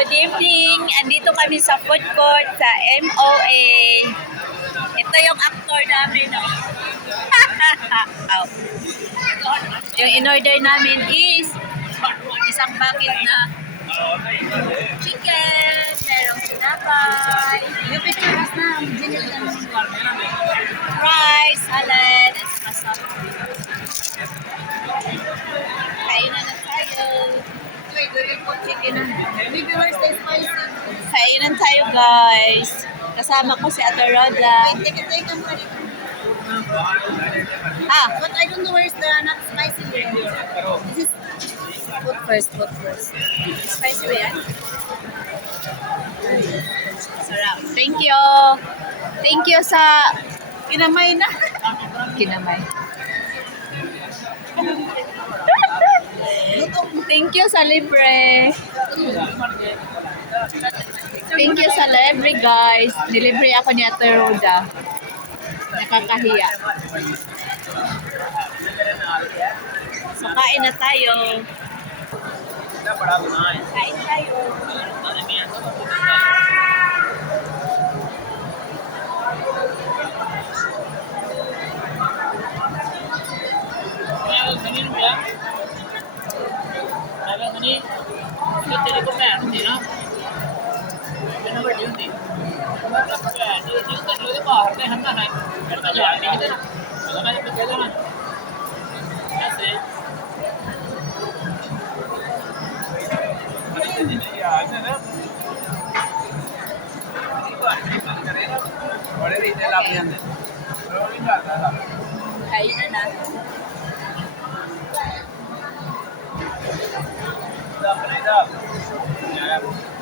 Good evening! Andito kami sa food court sa MOA. Ito yung actor namin, no? Oh. Yung in-order namin is isang bucket na chicken, merong sinapay, Yung pictures na, ginil na naman. rice, salad, at saka soft drinks. Kainan na tayo. Wait, wait po chicken na. Maybe where's the spicy? Kainan tayo, guys. Kasama ko si Ate Roda. Wait, take them ready. Ah, But I don't know where's the not spicy one. This is food first, food first. spicy ba yan? Sarap. Thank you. Thank you sa Kinamay na. kinamay. Thank you sa libre. Thank you sa libre, guys. Delivery ako ni Ate Roda. Nakakahiya. So, kain na tayo. Kain tayo. Kain na na.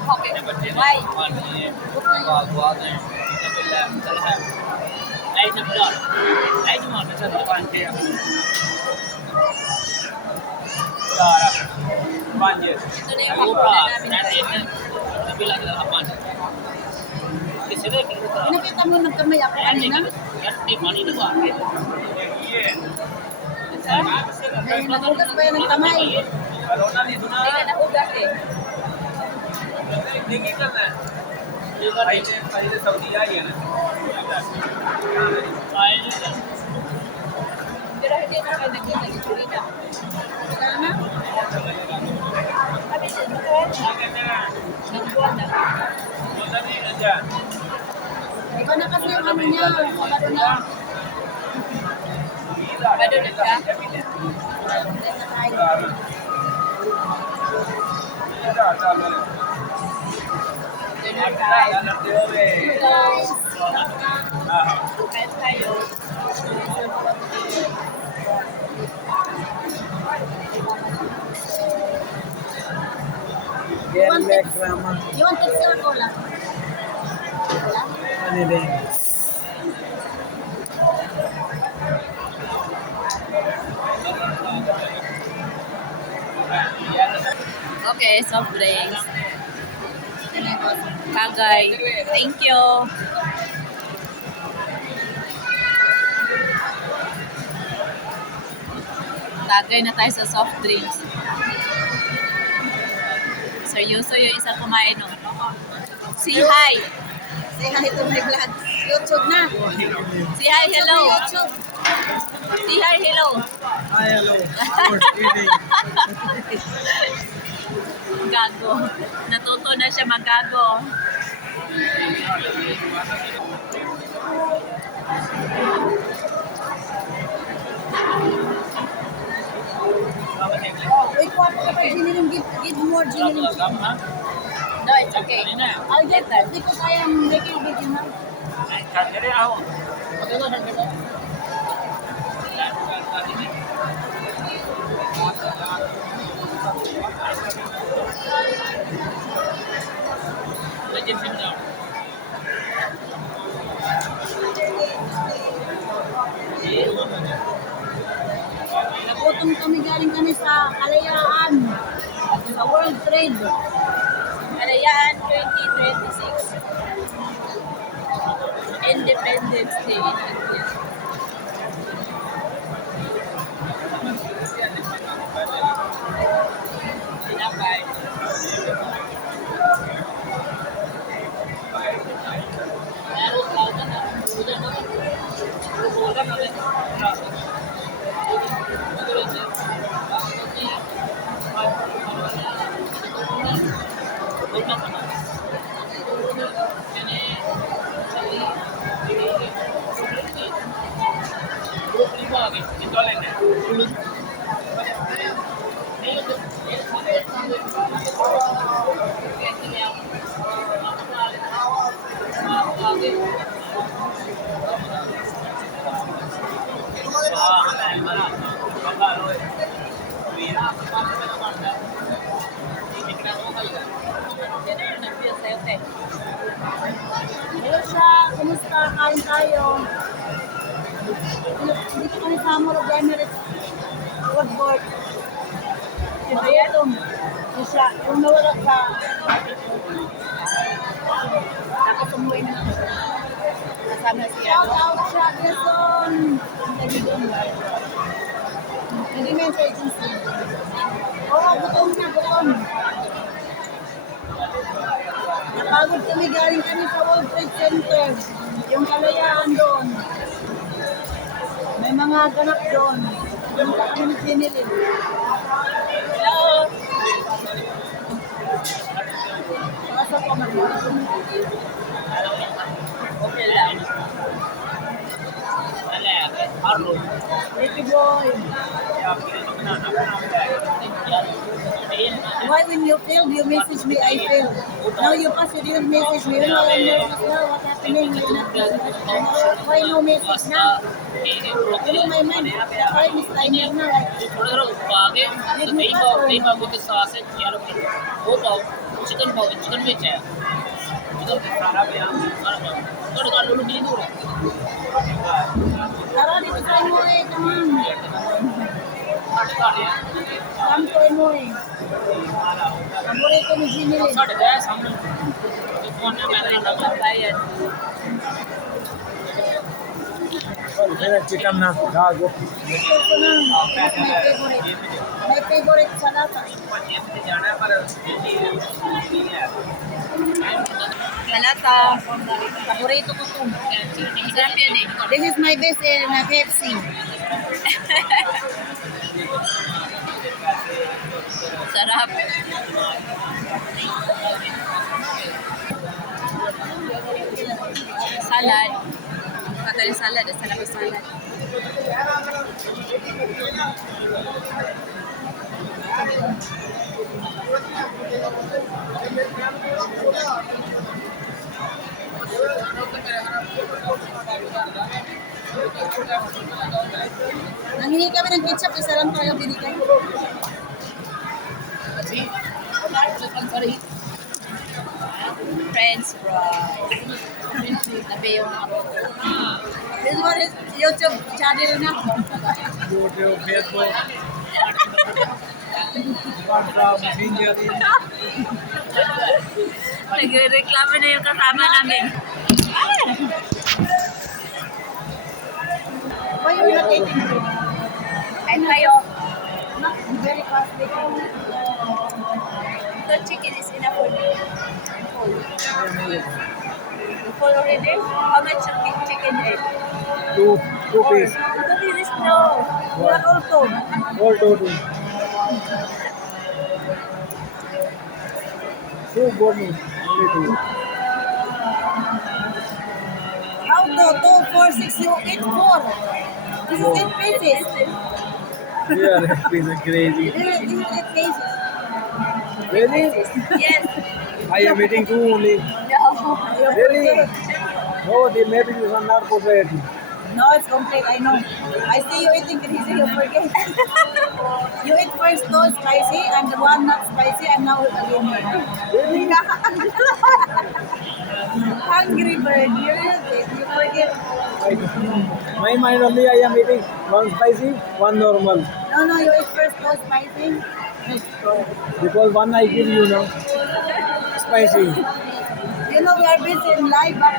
Okay. Bye. Ito na yung hapunan namin. Pinakita mo nagkamay ako kanina. Ay, nagugas pa yan ng kamay. Hindi na nahugas eh. Pero hindi na kayo nag-ituloy na. Wala na? Kami din, nagbuwan na. Iba na kasi yung ano niya. Sabado na. Bado na siya. Dinner time. Guys. Kain tayo. You want Pepsi or Cola? Cola? Okay, soft drinks. Kagay. Thank you. Tagay na tayo sa soft drinks. Seryoso yung isang kumain, no? Say hi. Say hi to my vlog. YouTube na. Say hi, hello. YouTube. Say hi, hello. Hi, hello. Good evening. Gago. Natuto na siya magago. Wait, what? Give more Giniling. No, it's okay. I'll get that because I am making video now. Nagutom kami, galing kami sa Kalayaan. Sa World Trade. Kalayaan 2026. Independence Day in India. Sinapay. Hello siya, kumusta? Kain tayo. Dito kami sa Mall of Emirates Food Court. Gutom. Siya, yung nawala ka. Tapos umuwi na lang siya. Kasama siya. Shout out siya, Quezon. Ang lagi doon. Hindi men sa agency. Oo, gutom na, gutom. Napagod kami, galing kami sa World Trade Center. Yung kalayaan doon. May mga ganap doon. Punta kami ni Jenilyn. Hello! Asa po Okay lang. Baby boy. Why when you failed, you message me, I failed. Now you pass, you didn't message me. You know, I'm nervous now. What's happening? You're not why no message now? You know, my mind, the time is timer na. Like, chicken pav chicken veg है chicken थोड़ा बिली दूर है tara dito sa Imoy, come on. Come to Imoy. Paborito ni Jenilyn. साढ़े दस सामने फोन में मैंने लगा Bayan. Chicken na. Gago. Ito ko na. That's my favorite. My favorite salata. Halata. Paborito ko to. Masarap yan eh. This is my best na KFC. Sarap. Salad. Katali salad. Sarap yung salad. Nanghingi kami ng ketchup, isa lang tayo binigay. French fries. Nabi yung This one is YouTube channel na. YouTube, Facebook. WhatsApp, Messenger. nagre-reklamo na yung kasama namin. Why are you not eating food? And kayo, Not very costly. the chicken is enough for me. I'm full. You full already? How much chicken is? Two piece. Don't you just know? Wala also. All total. Two for me. Only two. How to? 2, 4, 6, you eat 4. This is 8 pieces. Yeah, that piece is crazy. This is 8 pieces. Really? Yes. I am eating two only. No. Really? No, the maybe you are not prepared. No, it's complete, I know. I see you eating crazy, you forget. You eat first two spicy and the one not spicy and now again. Really? Hungry bird, you forget. My mind only I am eating one spicy, one normal. No, you eat first two spicy. Because one I give you now. Spicy. You know we are busy in life, but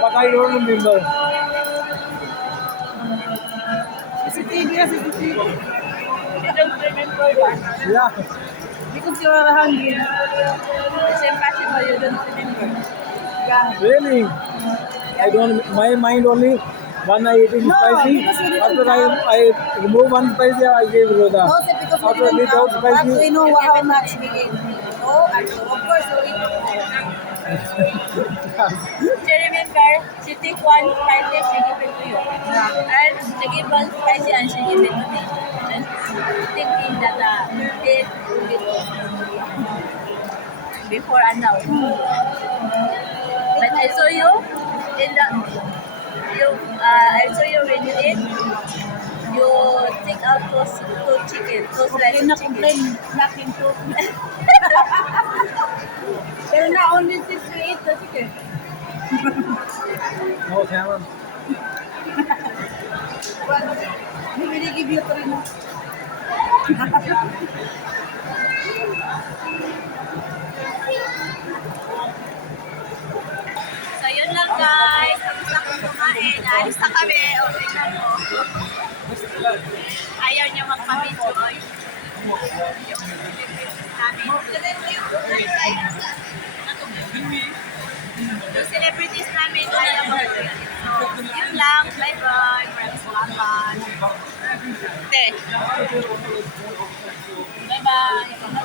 But I don't remember. CCTV, CCTV. I don't remember that. Yeah. Because you are hungry. It's impossible you don't remember. Yeah. Really? I don't. My mind only one I eating No, spicy. because you didn't After have- I remove one spicy, I give Rhoda. Also because Software without But spicy. we know how much we eat. So, and so of course, we eat. Do you remember? She take one spicy, she give it to you. And she give one spicy and she give it to me. And thinking that it will be before and now. But I saw you in the I saw you when you eat. You take out two chicken, two Okay slices na of chicken. complain, lacking to. Pero na only 6 we eat the chicken. No salmon. But we will give you 3 more. So yun lang guys. Tapos na kong kumain. Alis na kami. O, tingnan mo. Ayaw niya magpa-video. Yung celebrities namin ayaw mag-video. So, yun lang. Bye-bye. Maraming salamat. Bye-bye.